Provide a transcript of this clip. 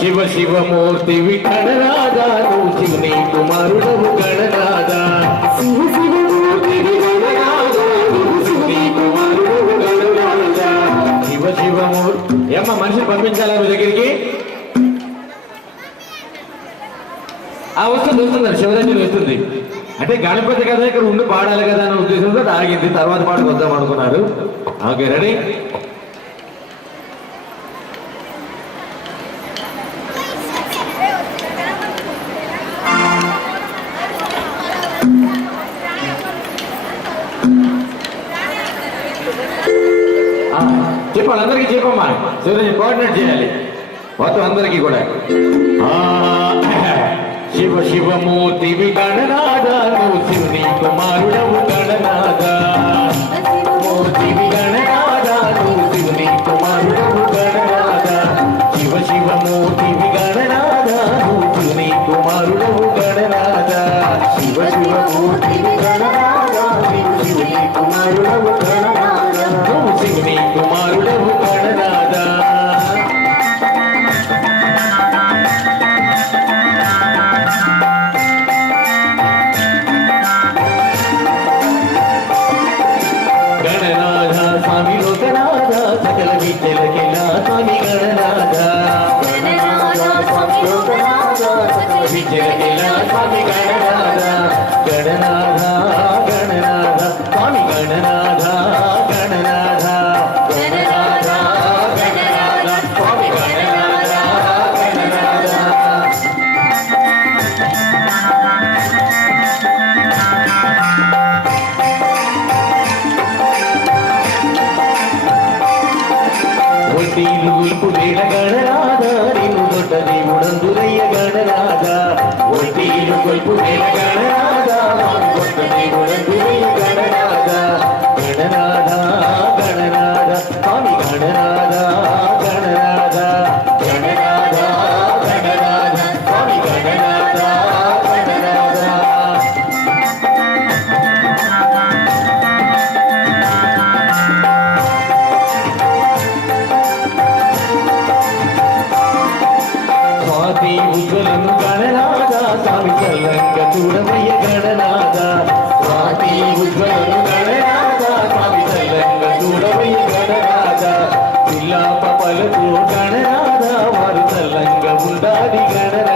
శివ శివమూర్తివి గణనాదా నువ్వు శివుని కుమారుడవు గణనాదా శివ శివమూర్తివి గణనాదా నువ్వు శివుని కుమారుడవు గణనాదా శివ శివమూర్తి ఏమ్మా మనిషిని పంపించాలా నువ్వు దగ్గరికి వస్తుంది వస్తుందండి శివరాత్రి వస్తుంది అంటే గణపతి కదా ఇక్కడ ఉండి పాడాలి కదా అనే ఉద్దేశంతో ఆగింది తర్వాత పాటకు వద్దాం అనుకున్నారు ఓకే రెడీ చెప్పాలి అందరికీ చెప్పమ్మా శివరాత్రి కోఆర్డినేట్ చేయాలి మొత్తం అందరికీ కూడా శివ శివమూర్తివి గణనాదా నువ్వు శివుని కుమారుడవు గణనాదా మూర్తివి గణనాదా నువ్వు శివుని కుమారుడవు గణనాదా శివ శివమూర్తివి గణనాదా నువ్వు శివుని కుమారుడవు గణనాదా శివ శివమూర్తివి గణనాదా నువ్వు శివుని కుమారుడవు గణనాదా నువ్వు శివుని కుమారుడవు గణనాదా స్వామి లోకనాథ సకల విద్యలకెలా స్వామి గణనాథ స్వామి లోకనాథ సకల విద్యలకెలా స్వామి గణనాథ గణనాథ గణనాథ స్వామి గణనాథ గణనాథ గణనాథ గణనాథ స్వామి గణనాథ గణనాథ ఒంటిలు గుల్పు వేడ గణనాథ నిన్ను దొడ్డ దేవుడందురయ్య గణనాథ ఒంటిలు కొల్పు వేడ గణనాథ దొడ్డ దేవుడందురయ్య గణనాథ గణనాథ గణనాథ స్వామి గణనాథ గణనాథ గణనాథ గణనాథ స్వామి గణనాథ గణనాథ స్వాతి ఉజ్వలను గణనాథ స్వామి చల్లంగా చూడమయ్య గణనాథ స్వాతి ఉజ్వలను గణనాథ స్వామి చల్లంగా చూడమయ్య గణనాథ పిల్లా పపలకు గణనాథ వారు చల్లంగా ఉండాలి గణనాథ